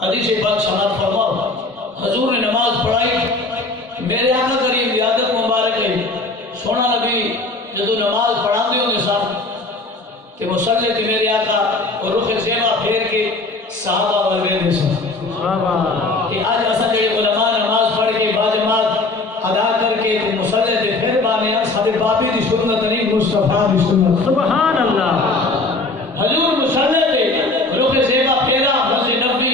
حدیث پاک سماعت فرماؤ، حضور نے نماز پڑھائی، میرے آقا کریم دی عادت مبارک ہے، سونا نبی جدو نماز پڑھا دے ہونے ساتھ کہ مسلح تھی میرے آقا اور رخ زیبا پھیر کے صحابہ ورگے دے سن کہ آج ایسا کہ علماء نماز پڑھ کے باجماعت ادا کر کے مسلح تھی پھر بانے سادے بابی دی سنت نہیں مصطفیٰ دی سنت سبحان اللہ حضور مسلح تھی رخ زیبا پھیرا مسجد نبی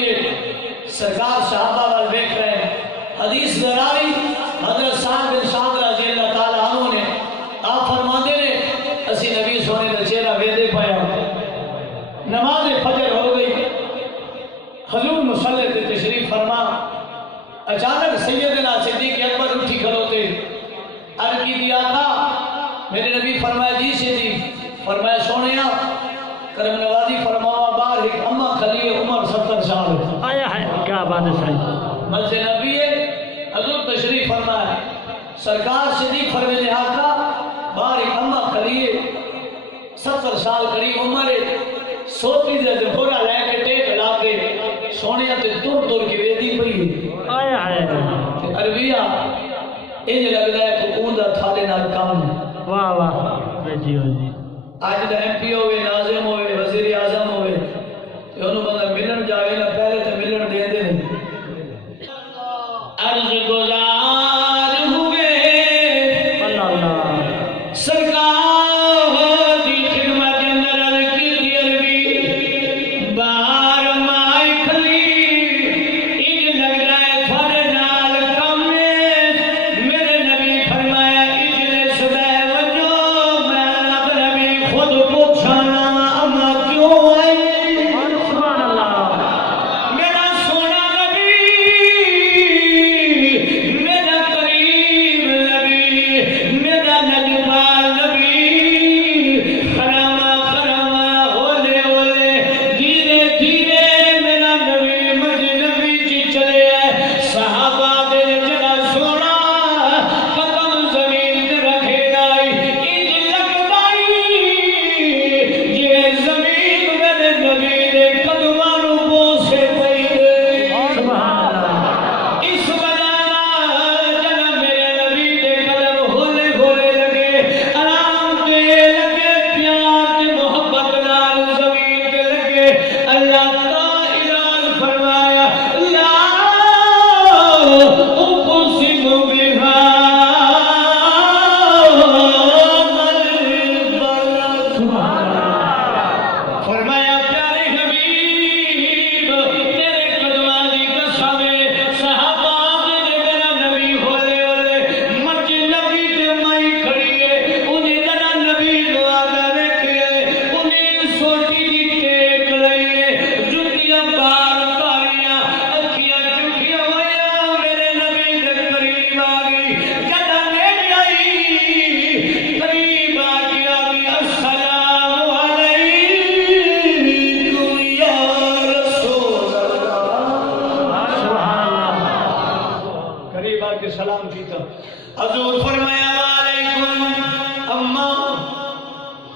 سرکار صحابہ وال دیکھ رہے ہیں، حدیث درائی حضرت سعد بن سعد رضی اللہ تعالیٰ عنہ نے آپ فرما دے نے اسی نبی سونے کا چہرہ ویدے پایا، نماز فجر ہو گئی، حضور مصلی تے تشریف فرما، اچانک سیدنا صدیق اکبر اٹھی کھلوتے، عرض کی دیا تھا میرے نبی فرمایا جی صدیق، فرمایا سونیا کرم نوازی فرماوا بارک اما خلی عمر 70 سال آیا ہے کیا بات ہے صحیح مسجد نبی ہے، حضور تشریف فرمایا، سرکار صدیق فرمانے آقا بارک اما خلی 70 سال قریب عمر ہے، سوتی دے پورا لے کے ٹیک لا کے سونے تے دور دور کی ویدی پئی آیا ہے عربیہ انج لگدا ہے کہ اوندا تھالے نال کام ہے۔ واہ واہ جی جی آج دا ایم پی ہوئے، ناظم ہوئے، وزیر اعظم ہوئے، انہوں بندہ ملن جاوے نا پہلے تے ملن دے دے نہیں۔ عرض گزار ہوئے اللہ اللہ سرکار دی خدمت اندر عرض کی دی عربی بار مائی کھلی ایک لگ رہا ہے تھوڑے نال کم میرے نبی فرمایا اجلس بے وجو میں نبی خود پوچھانا اما کیوں آئی سبحان اللہ میرا سونا نبی میرا قریب نبی میرا نجوال نبی خرامہ خرامہ ہولے ہولے دھیرے دھیرے میرا نبی نبی جی چلے آئے صحابہ دے جگہ سونا قدم زمین دے رکھے گائی انج لگدائی یہ زمین میرے نبی دے قدمانو بوسے پئی گئی سبحان اللہ اس وجہ جنا میرے نبی دے قدم ہولے ہولے لگے آرام دے لگے پیار تے محبت نال زمین تے لگے اللہ تعالی فرمایا لا اقسم بها سبحان اللہ فرمایا پیارے حبیب تیرے قدماں دی قسم صحابہ دے میرا نبی ہولے ہولے مسجد نبی تے مائی کھڑی ہے انہیں جڑا نبی دعا کرے کہ انہیں سوٹی دی ٹیک لئی ہے جُتیاں بار کاریاں اکھیاں چکھیاں ہویاں میرے نبی دے قریب آ گئی جڑا نیڑے آئی قریب آ گیا السلام علیکم یا رسول اللہ سبحان اللہ قریب آ کے سلام کیتا حضور فرمایا وعلیکم اما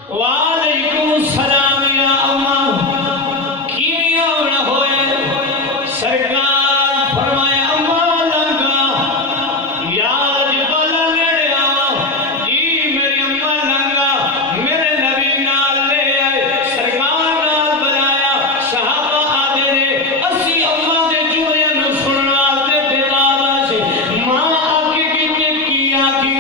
وعلیکم السلام یا اما کیویں نہ ہوئے سرکار فرمایا اما لنگا یا جبل نیڑے آوا جی میری اما لنگا میرے نبی نال لے آئے سرکار نال بلایا صحابہ آدھے نے اسی اما دے جملے نو سنن واسطے بے تاب سی ماں آکے کی آکے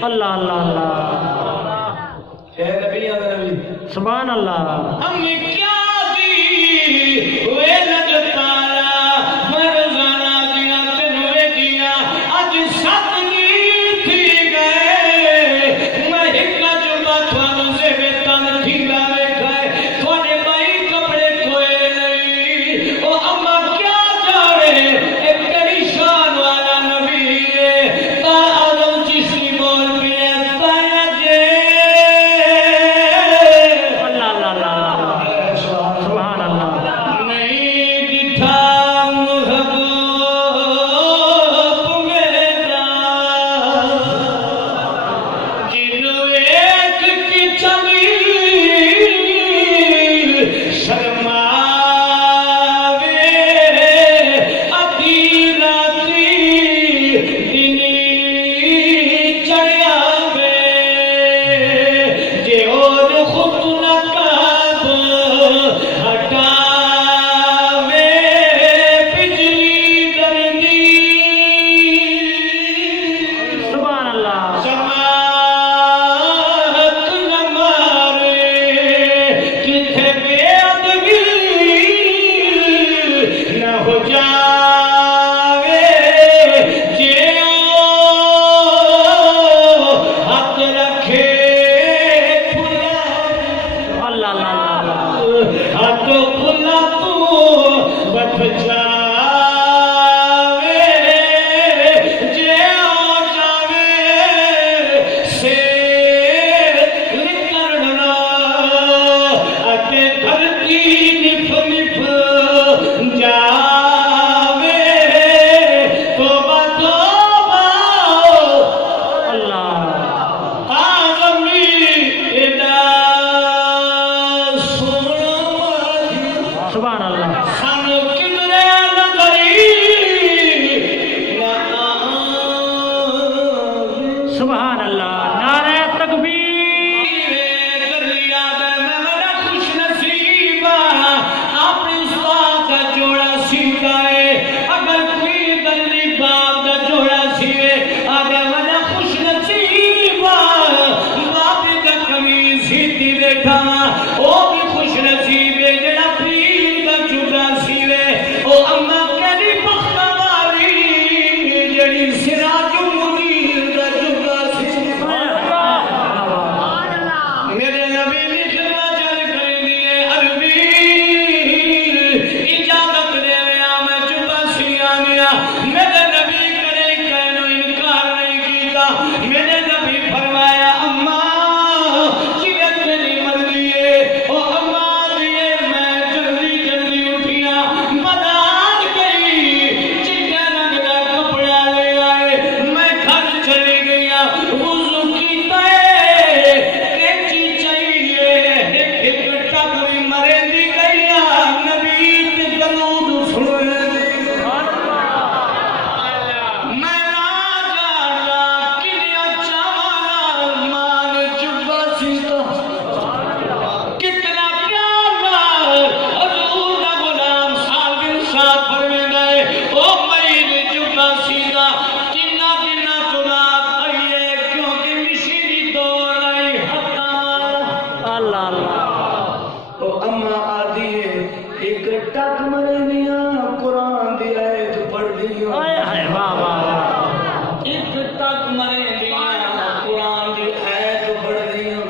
اللہ اللہ اللہ اے نبی نبی سبحان اللہ ہم کیا دی وے لگتارا مرزانا دیا تنوے دیا اج سات دی تھی گئے میں ہکا جو باتوانو سے بیتان تھی گئے تھوڑے بائی کپڑے کوئے نہیں او اما کیا جارے ایک کڑی شان والا نبی ہے تا آدم چشتی بول بھی ہے تایا جے اللہ اللہ اللہ سبحان اللہ نہیں دٹھا محبوب میرا جنو ایک کی چلی شرماوے ادھی راتی دنی چڑھیاوے جے اور خود نقاب ہٹاوے بجلی درنی سبحان اللہ سماعت نہ مارے کتھے بے ادبی نہ ہو جاوے جے ہاتھ رکھے کھلا اللہ اللہ اللہ ہاتھ کھلا تو بچ جاوے جے آ جاوے سے کرنا اتے دھرتی نف نف جاوے توبہ توبہ اللہ آزمی ادا سونا ماجی سبحان اللہ سانو کدرے نظری سبحان اللہ نعرہ تکبیر کر لیا میں میرا خوش نصیبہ اپنی استاد کا جوڑا سیدھا ہے اگر کوئی گلی باپ کا جوڑا سیوے آگے میرا خوش نصیبہ باپ کا قمیض سیدھی دیکھا وہ بھی خوش نصیب ہے جڑا پیر کا جوڑا سیوے او اما کہنی بختہ والی جڑی سراج منیر کا جوڑا سیوے میرے نبی نے خدمت جل کر دیے عربی اجازت دے ویا میں جبا سیا گیا میرے نبی کرے کہنو انکار نہیں کیتا میرے نبی فرمایا اما جیت تیری مرضی ہے او اما دیے میں جلدی جلدی اٹھیا بدان گئی چٹے رنگ کا کپڑا لے آئے میں گھر چلی گیا وضو کیتا ہے کینچی چاہیے ایک ٹکری مرے دی گیا نبی تے درود سنے میں نہ جانا کنیا چاوانا مان جبا سیتا کتنا پیارا حضور دا غلام سال بن سال فرمے گئے او میرے جبا سیتا تینا دنہ تو رات آئیے کیونکہ مشیری دور آئی ہتا اللہ اللہ او اما آدھی ہے ایک ٹک مرے نیا قرآن دی آیت پڑھ دیو آئے ہائے واہ واہ واہ ایک ٹک مرے نیا قرآن دی آیت پڑھ دیو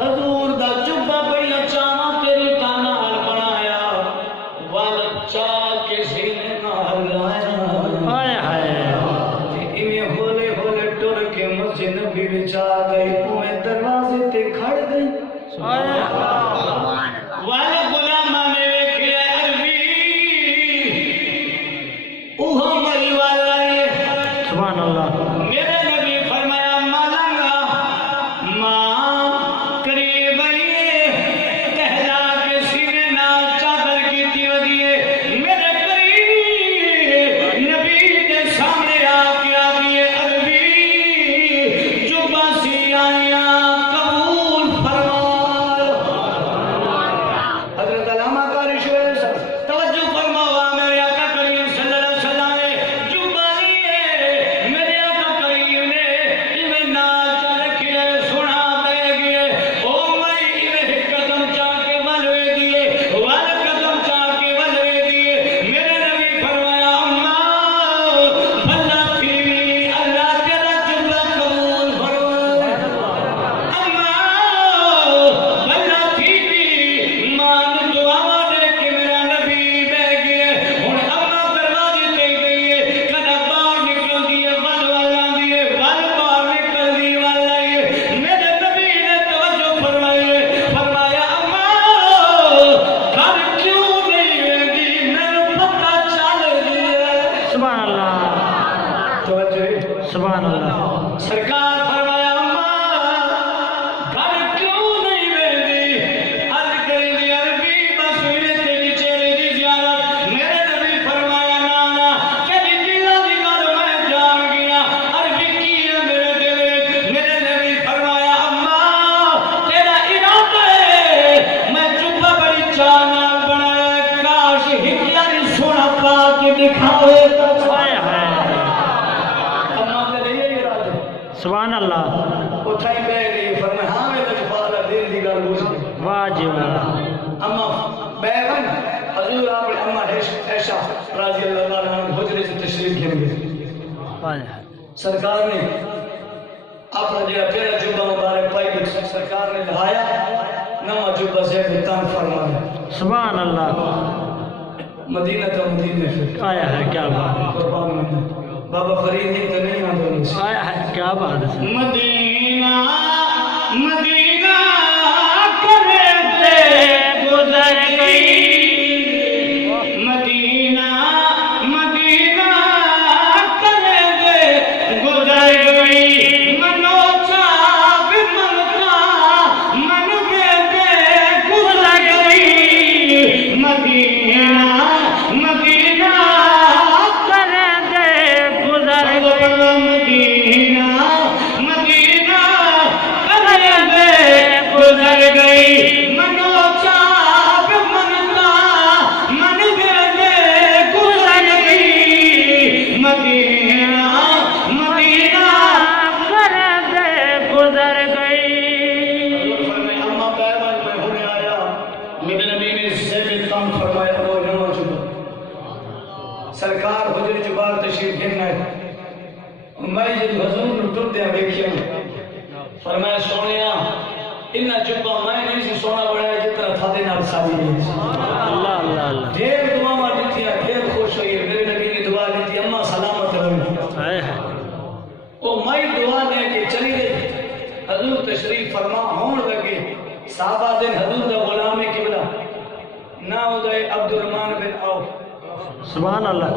حضور دا جبا بڑیا چانا تیری کانال بنایا وال چاہ کے سینے نال لایا آئے ہائے انہیں ہولے ہولے ٹر کے مسجد نبی بچا گئی اوہ دروازے تے کھڑ گئی آئے والا غلام نے ویکھیا عربی اوہ مری والا ہے سبحان اللہ میرے نبی فرمایا مالنگا ماں قریب آئیے کہلا کے سینے نال چادر کی دیو دیے میرے قریب نبی نے سامنے آ کے آگئے عربی جو باسی آئیاں قبول فرما توجہ ہے سبحان اللہ سرکار فرمایا اما گھر کیوں نہیں ویندی عرض کری دی عربی بس تیری چہرے دی زیارت میرے نبی فرمایا نا کدی دل دی گل میں جان گیا عربی کی ہے میرے دل وچ میرے نبی فرمایا اما تیرا ارادہ ہے میں جبہ بڑی چاہ نال بنایا کاش ہکلا نہیں سونا پا کے دکھاوے سبحان اللہ اٹھائی پہ گئی فرمایا ہاں میں تجھ فادر دل دی گل بوجھ گئی واجب اما بیون حضور آپ اما عائشہ رضی اللہ عنہ حجرے سے تشریف گھن گئے سرکار نے اپنا جو پیرا جبہ مبارک پائی سرکار نے لہایا نما جبہ سے بتان فرمایا سبحان اللہ مدینہ تو مدینہ پھر آیا ہے کیا بات ہے قربان مدینہ بابا فرید ہی تو نہیں آدھو سے آیا ہے کیا بات ہے مدینہ مدینہ کرتے گزر گئی مدینہ مدینہ کرتے گزر گئی منو چاپ من کا من کے گزر گئی مدینہ مدینہ مدینہ مدینہ گزر گئی منو چاپ من کا من گزر گئی مدینہ مدینہ گزر گئی اما بیوان میں ہونے آیا میرے نبی نے زیب کام فرمایا وہ نمو جبا سرکار حضور جبار تشریف گھن ہے میں جب حضور نے ٹر دیا دیکھیا فرمایا سونیا انہا جبہ میں نہیں سی سونا بڑھایا جتنا تھا دینا ساری ہے اللہ اللہ اللہ دیر دعا ماں دیتی ہے دیر خوش ہوئی ہے میرے نبی نے دعا دیتی اما سلامت رہی آئے ہے وہ میں دعا دے کے چلی گئی حضور تشریف فرما ہون لگے صحابہ دن حضور دا غلام قبلہ نہ ادھے عبد الرحمن بن عوف سبحان اللہ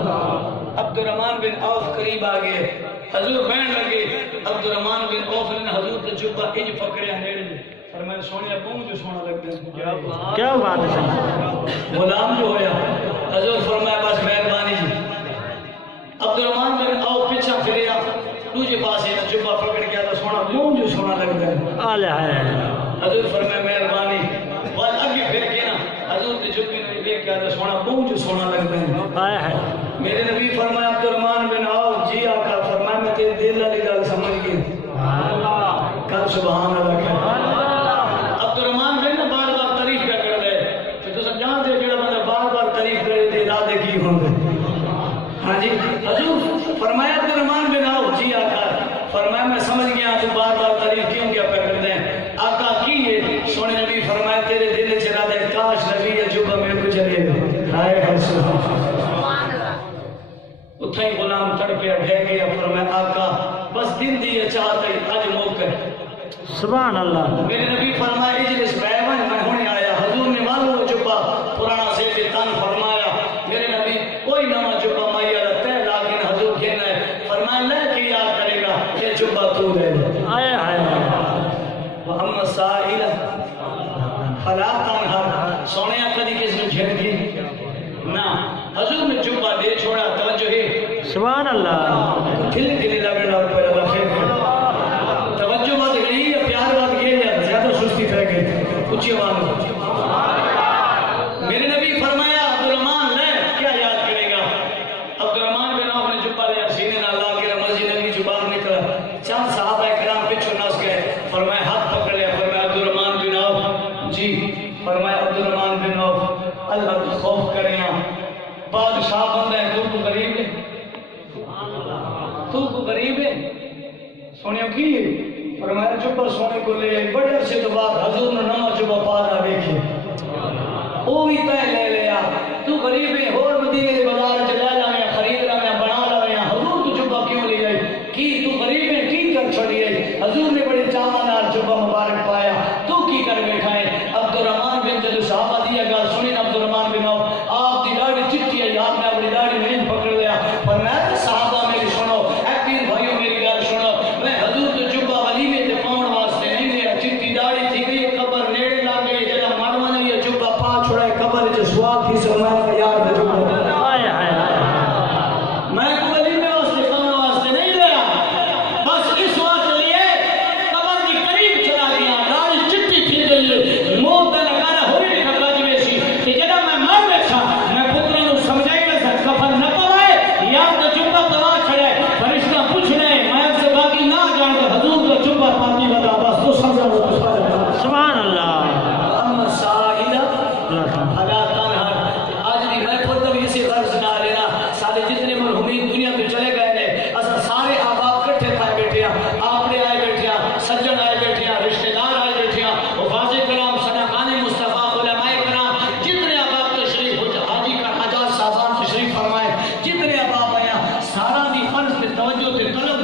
عبد الرحمن بن عوف قریب آگئے حضور بین لگے عبد الرحمن بن عوف نے حضور کا جبہ انج پکڑیا نیڑے میں فرمایا سونیا بہوں جو سونا لگ گیا کیا بات ہے غلام جو ہویا حضور فرمایا بس مہربانی جی عبد الرحمن بن عوف پیچھا پھریا دوجے پاس ہے جبہ پکڑ گیا تو سونا بہوں جو سونا لگ گیا آلہ ہے حضور فرمایا مہربانی بس اگے پھر کے نا حضور کے جبے نے دیکھ کے تو سونا بہوں جو سونا لگ گیا آیا ہے میرے نبی فرمایا عبد الرحمن بن عوف جی آقا فرمایا میں تیری دل والی گل سمجھ گیا کل سبحان اللہ عبد الرحمن بن بار بار تعریف کیا کر رہے کہ تو سب جان دے جڑا بندہ بار بار تعریف کرے تے ارادے کی ہوں گے ہاں جی حضور فرمایا عبد الرحمن بن عوف جی آقا فرمایا میں سمجھ گیا تو بار بار تعریف کیوں کیا کر رہے ہیں آقا کی ہے سونے نبی فرمایا تیرے دل سے ارادہ کاش نبی یہ جبہ میرے کو چلے گا ہائے سبحان اللہ اتھائی غلام تڑپیا ڈھے گیا فرمایا آقا بس دل دی چاہتے اج موقع ہے سبحان اللہ میرے نبی فرمایا اجلس بیون میں ہونے آیا حضور نے معلوم جبہ پرانا سے تن فرمایا میرے نبی کوئی نما جبہ مایا رہتا ہے لیکن حضور کہنا ہے فرمایا لے کے یاد کرے گا یہ جبہ تو لے آیا ہے محمد سائل فلا تنہر سونے کدی کس نے جھڑکی نہ حضور نے جبہ دے چھوڑا توجہ ہے سبحان اللہ کھل کھلی لگے لگ پر اللہ خیر توجہ بات گئی ہے پیار بات یہ ہے زیادہ سستی پہ گئی کچھ آواز میرے نبی فرمایا عبد الرحمن لے کیا یاد کرے گا عبد الرحمن بن عوف نے جبہ لیا سینے نہ لا کے مسجد نبی جو باہر نکلا چند صحابہ کرام پیچھے نس گئے فرمایا ہاتھ پکڑ لیا فرمایا عبد الرحمن بن عوف جی فرمایا عبد الرحمن بن عوف اللہ کو خوف کریں بادشاہ بندہ ہے تو غریب ہے تو غریب ہے سونے کی فرمایا جبہ سونے کو لے بڑے عرصے تو بعد حضور نے نما جبہ پانا دیکھے وہ بھی پہ لے لیا تو غریب ہے اور مدینے کے بازار چلا جانے خرید رہے ہیں بنا رہے ہیں حضور تو جبہ کیوں لے جائے کی تو غریب ہے کی کر چھڑی ہے حضور نے بڑے چامانار جبہ مبارک پایا تو کی کر بیٹھا ہے عبد الرحمن بن جد صحابہ دیا گا سنین عبد الرحمن بن عوف آپ دی داڑھی چٹی ہے آپ نے اپنی داڑھی نہیں پکڑ لیا فرمایا صحابہ میری سنو ایک دن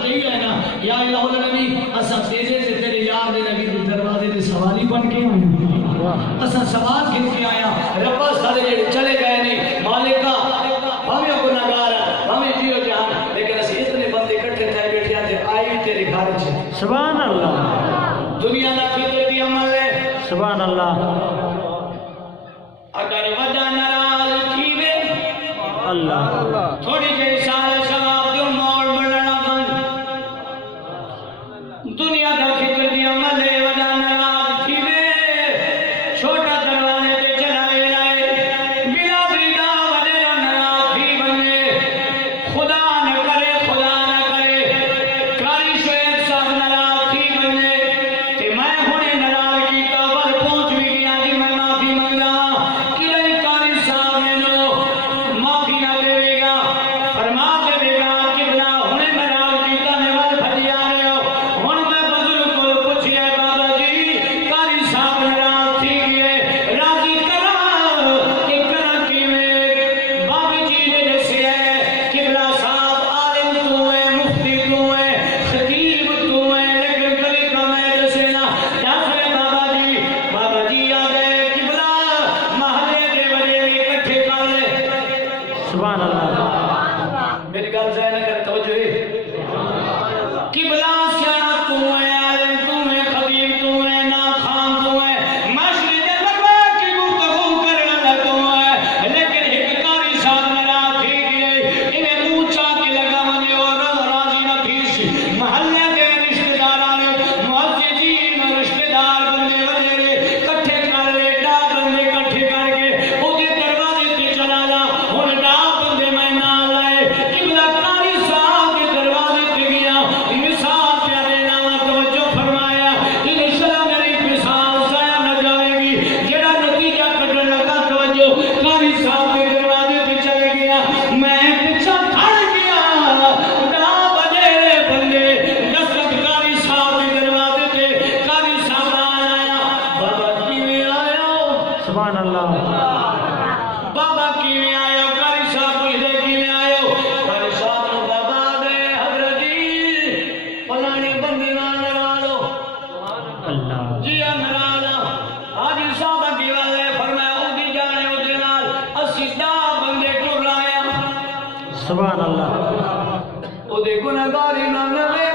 یہی ہے نا یا الہ النبی اسا تیزے سے تیرے یار دے نبی دے دروازے دے سوالی بن کے آئے اسا سوال گھن کے آیا ربا سارے جڑے چلے گئے نہیں مالکا ہمیں گناہگار ہیں ہمیں جیو جہان لیکن اسی اتنے بندے اکٹھے تھے بیٹھے آتے آئی تیرے گھر سے سبحان اللہ دنیا دا فطر دی عمل ہے سبحان اللہ اگر وجہ ناراض تھیوے اللہ تھوڑی جی سال ثواب دیو موڑ بڑھنا بند دنیا دا فطر دی عمل ہے وجہ ناراض تھیوے چھوٹا دروازے تے چلا لائے بلادری دا وجہ ناراض تھی بنے خدا نہ کرے کاری شعیب صاحب ناراض تھی بنے کہ میں ہونے ناراض کیتا پر پہنچ بھی گیا جی میں معافی منگا کہ نہیں کاری صاحب نے نو معافی نہ دے گا فرما دے گا کہ بنا ہونے ناراض کیتا نے وال بھجی آ رہے ہو ہن میں بزرگ کو پوچھیا بابا جی کاری صاحب ناراض تھی گئے راضی کرا کہ کرا کیویں بابی جی نے دسیا کہ بلا صاحب عالم تو ہے مفتی تو ہے خطیب تو ہے لیکن کبھی کا میں دسے نا بابا جی آ گئے کہ بلا محلے دے بڑے اکٹھے کر لے سبحان اللہ میری گل ذہن کر توجہ کہ بلا سیاح تو ہے عالم تو ہے خطیب تو ہے نا خان تو ہے مشری دے لگا کی گفتگو کرنے لگا تو ہے لیکن ایک کاری صاحب ناراض تھی گئے انہیں منہ چاہ کے لگا مجھے اور راضی نہ تھی سی محلے دے رشتہ داراں نے معززین رشتہ دار بندے وڈیرے اکٹھے کر لے ڈا بندے اکٹھے کر کے اودے دروازے تے چلا لا ہن ڈا بندے میں نال لائے قبلہ کاری صاحب دے دروازے تے گیا مثال پیارے نام توجہ فرمایا انشاءاللہ میری مثال ضائع نہ جائے گی جڑا نتیجہ کڈن لگا توجہ کاری صاحب دے دروازے تے چل گیا میں پیچھے کھڑ گیا ڈا بڑے بندے دستک کاری صاحب دے دروازے تے کاری صاحب آیا بابا کیویں آیا سبحان اللہ بابا کیویں آیا کاری صاحب پوچھدے کیویں آیا کاری صاحب نو بابا دے حضرت جی فلانے بندے نال ناراض ہو اللہ جی ناراض حاجی صاحب اگے والے فرمایا اودی جانے اودے نال اسی 10 بندے ٹر آیا سبحان اللہ اودے گنہگاری نہ نوے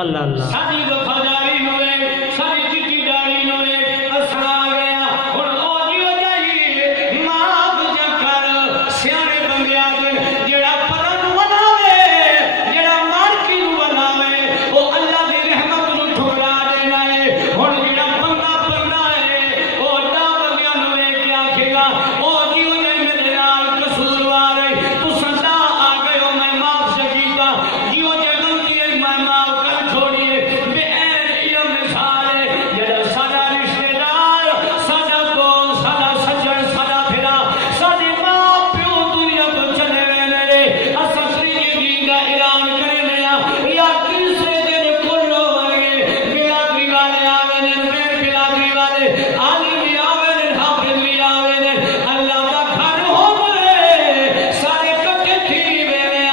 اللہ اللہ ساری وفاداری نوے ساری چٹی داری نوے اسا آ گیا ہن او جیو جائی معاف جا کر سیانے بندے آ گئے جڑا پرن بناوے جڑا مارکی نو بناوے او اللہ دی رحمت نو ٹھکرا دینا ہے ہن جڑا بندہ پرنا ہے او ڈا بندیاں نو ویکھ کے آکھے گا او جیو جائی میرے نال قصوروار ہے تساں ڈا آ گئے ہو میں معاف شکیتا جیو جے غلطی ہے میں معاف کر چھوڑیے بے این علم مثال ہے جڑا ساڈا رشتہ دار ساڈا دوست ساڈا سجن ساڈا پھرا ساڈے ماں پیو دنیا تو چلے گئے نے اساں تیجے دین دا اعلان کرنے یا تیسرے دن کلو ورگے بلادری والے آوے نے غیر بلادری والے عالم بھی آوے نے حافظ بھی آوے نے اللہ دا گھر ہوے سارے کٹھے تھی ویوے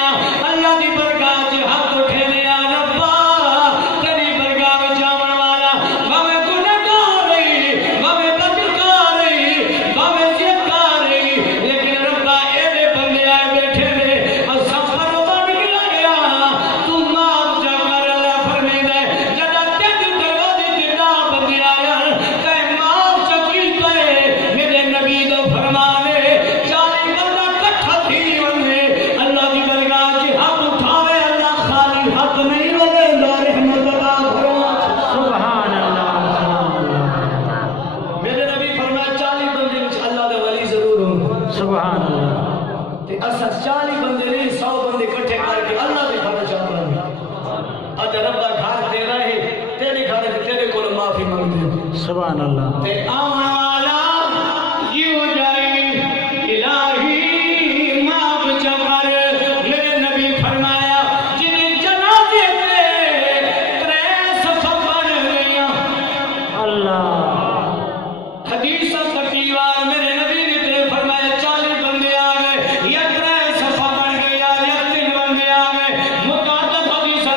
اللہ دی برکات وچ ہاتھ اٹھے نے ربا تیری برکات وچ آون والا بھاویں گنہگار رہی بھاویں بدکار رہی بھاویں زیادہ رہی لیکن ربا ایڈے بندے آئے بیٹھے نے سفر بن گیا تو معاف جا کر اللہ فرمیدا ہے جدا تیج دروازے تے ڈا بندے آیا کہ معاف جا کیتا ہے میرے نبی دا فرمان ہے 40 بندہ اکٹھا تھی ونے اللہ دی برکات وچ ہاتھ اٹھاوے اللہ خالی ہاتھ نہیں وڈیندا رحمت عطا فرما سبحان اللہ میرے نبی فرمایا 40 بندے وچ اللہ دا ولی ضرور ہوں سبحان اللہ تے اسا 40 بندے نہیں 100 بندے اکٹھے کر کے اللہ دے گھر جانا اج رب دا گھر تیرا ہے تیرے گھر تے تیرے کول معافی منگدے سبحان اللہ تے آون والا جیو جائی الہی معاف جا کر میرے نبی فرمایا جن جنازے تے 3 صفحہ پڑھ گیا اللہ حدیث ترتیبار میرے نبی نے تے فرمایا 40 بندے آ گئے یا 3 صفحہ پڑھ گئے یا 3 بندے آ گئے متعدد حدیث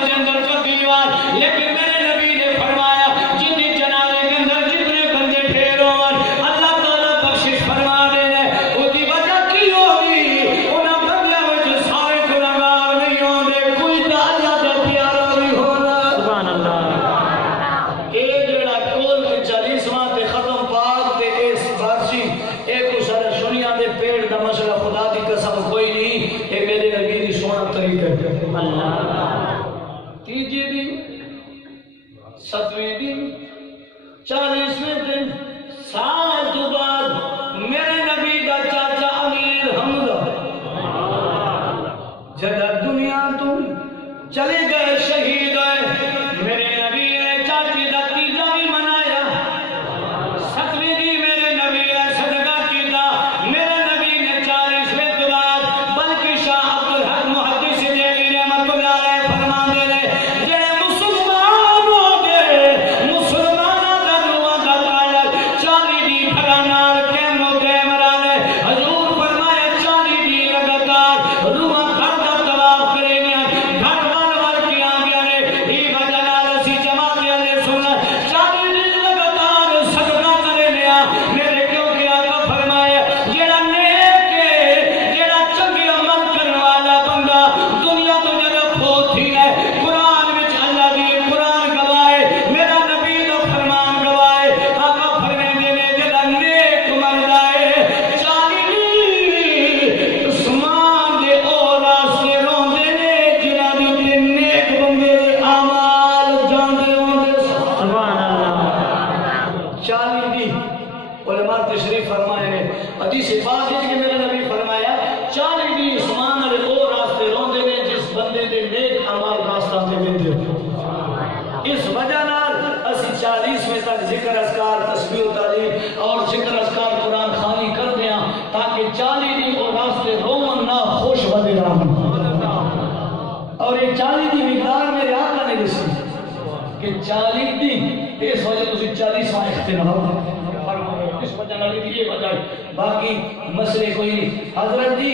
تیجے دن 7ویں دن 40ویں دن سال تو بعد میرے نبی دا چاچا امیر حمزہ جدہ دنیا تو چلے گئے شہید ہوئے میرے نبی نے چاچی دا تیجا بھی منایا 7ویں دن میرے نبی نے صدقہ کیتا میرے نبی نے 40ویں کے بعد بلکہ شاہ عبدالحق محدث دہلوی رحمۃ اللہ علیہ فرماندے نے جڑے مسلمان ہو گئے مسلماناں دا دعا دا تعلق 40 دی بھرا نال قائم ہو گئے مرانے حضور فرمایا 40 دی لگاتار روح گھر دا طواف کرے نے گھر وال کے آ گیا نے ہی وجہ نال اسی جماعت والے سننا 40 دی لگاتار صدقہ کرے نے میرے کیونکہ آقا فرمایا جڑا نیک ہے جڑا چنگے عمل کرنے والا بندہ دنیا تو جڑا فوت تھی ہے قرآن وچ اللہ دی قرآن گواہے میرا نبی دا فرمان گواہے آقا فرماندے نے جڑا نیک مردا ہے 40 عثمان دے او راستے روندے نے جنہاں دے نیک بندے اعمال جاندے ہوندے سبحان اللہ 40 دی علماء تشریف فرمائے نے حدیث پاک ہے کہ میرے نبی فرمایا 40 دی عثمان دے او راستے روندے نے جس بندے دے نیک اعمال راستہ تے ویندے اس وجہ نال اسی 40ویں تک ذکر اذکار تسبیح و تحلیل اور ذکر اذکار قرآن خوانی کر دیاں تاکہ 40 دی او راستے رومن نہ خوش ودے رہن اور یہ 40 دی مقدار میرے آقا نے دسی کہ 40 دن اس وجہ تسی 40 واں اختلاف اس وجہ نال یہ وجہ باقی مسئلے کوئی حضرت جی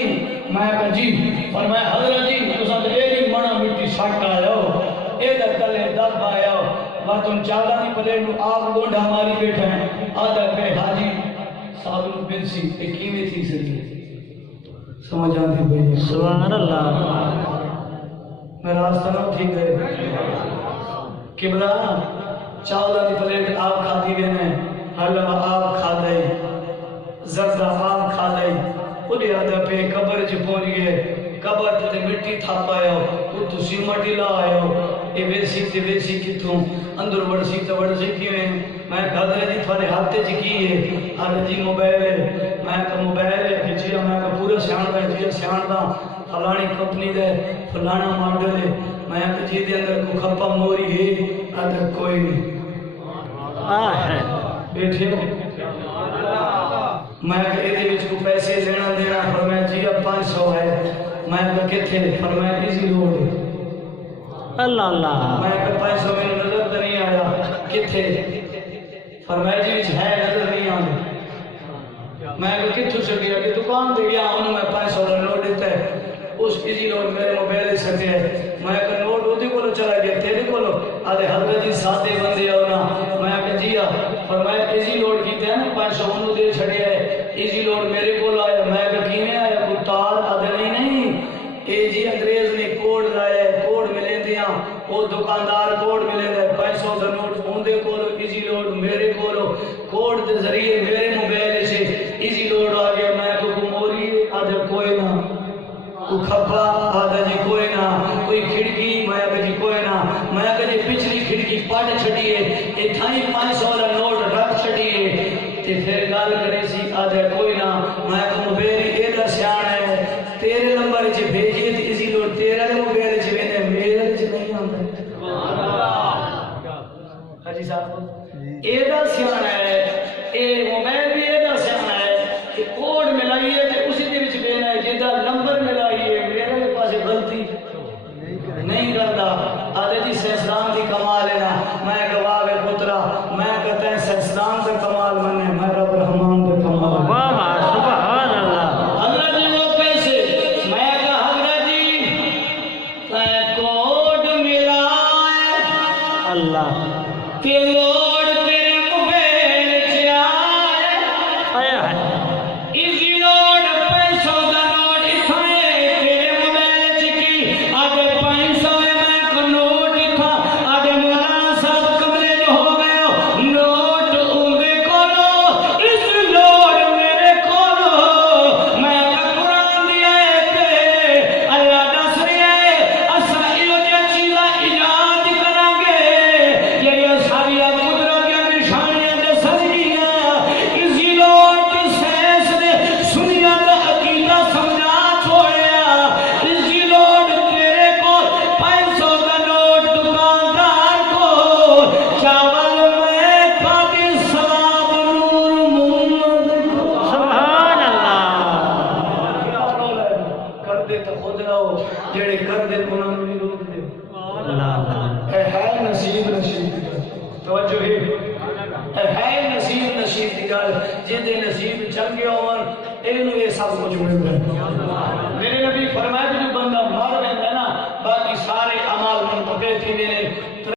میں کہا جی فرمایا حضرت جی تساں تے ایڈی منا مٹی سٹ آیا ہو اے دا تلے دب آیا ہو وا تم 14 دی پلے نو آپ گونڈا ماری بیٹھے ہیں آدھا پہ حاجی صاحب بن سی تے کیویں تھی سری سمجھ آندی بھئی سبحان اللہ میرا راستہ نہ ٹھیک ہے قبلہ چاولہ دی پلیٹ آپ کھاتی گئے ہیں حلوہ آپ کھا دائی زردہ آپ کھا دائی انہیں آدھا پہ قبر چ پہنچ گئے قبر تے مٹی تھاپ آیا ہو وہ تو سیمٹی لا آیا ہو اے ویسی تے ویسی کتوں اندر وڑسی تے وڑسی کیویں میں قدر جی تھوڑے ہاتھے چ کی ہے آدھا جی موبائل ہے میں کہا موبائل ہے کہ جی میں کہا پورا سیاح ہے جی سیاح دا فلانی کمپنی دے فلانا ماڈل ہے میں کہا جی دے اندر کو کھپا موری ہے آدھا کوئی نہیں بیٹھے ہو میں کہا ایدے وچ کو پیسے لینا دینا فرمایا جی اب 500 ہے میں کہا کتھے فرمایا ایزی روڈ ہے اللہ اللہ میں کہا 500 میں نظر تو نہیں آیا کتھے فرمایا جی وچ ہے نظر نہیں آنے میں کہا کتھوں سے گیا کہ دکان دے گیا انہوں میں 500 کا نوٹ دیتا ہے اس ایزی نوٹ میرے موبائل سے سکے ہے میں کہا نوٹ ہوتی کو چلا گیا تیرے کو آدھے حضرت جی ساتھے بندے ہونا میں کہا جی فرمایا ایزی نوٹ کیتے ہیں نا 500 انہوں دے چھڑیا ہے ایزی نوٹ میرے کو آیا میں کہا کیویں آیا کوئی تار آدھے نہیں اے جی انگریز نے کوڈ لایا ہے کوڈ ملے دیاں وہ دکاندار کوڈ ملے دے 500 کا نوٹ ہوندے کولو ایزی نوٹ میرے کولو کوڈ دے ذریعے میرے موبائل سے ایزی نوٹ آ گیا میں کو موری آدھے کوئی نہ کو کھپا آدھا جی کوئی نہ کوئی کھڑکی میں کہا جی کوئی نہ میں کہا جی پچھلی کھڑکی پاٹ چھڑیے یہ تھائی 500 کا نوٹ رکھ چھڑیے تے پھر گال کرے سی آدھا کوئی نہ میں کہا موبائل ایڈا سیاح ہے تیرے نمبر چ بھیجیے تے اسی نوٹ تیرا موبائل چ ویندے میرے چ نہیں آندا حاجی صاحب ایڈا سیاح ہے اے موبائل بھی ایڈا سیاح ہے کہ کوڈ ملائیے تے اسی دے وچ دینا ہے جدا نمبر ملائیے میرے پاس غلطی نہیں کرتا آدھے جی سیسلام دی کمال ہے نا میں گواہ پترا میں کہتا ہے سیسلام کا کمال منے میں رب رحمان کا کمال واہ واہ سبحان اللہ حضرت جی وہ کیسے میں کہا حضرت جی میں کوڈ ملا اللہ کہ لوڈ تیرے موبائل چ آیا ہے ایزی نوٹ 500 دا نوٹ اتھائے تیرے موبائل چ کی آدھے 500 میں کو نوٹ اتھا آدھے مولانا صاحب کمرے جو ہو گئے نوٹ اندے کولو اس نوٹ میرے کولو میں قرآن دیا ہے اللہ دس رہی ہے اسا ایو جی چیزا ایجاد توجہ ہے نصیب نصیب کی گل جہدے نصیب چنگے ہون اینو یہ سب کچھ ملدا ہے۔ میرے نبی فرمایا کہ جو بندہ مر ویندا نا باقی سارے اعمال منقطع تھی نے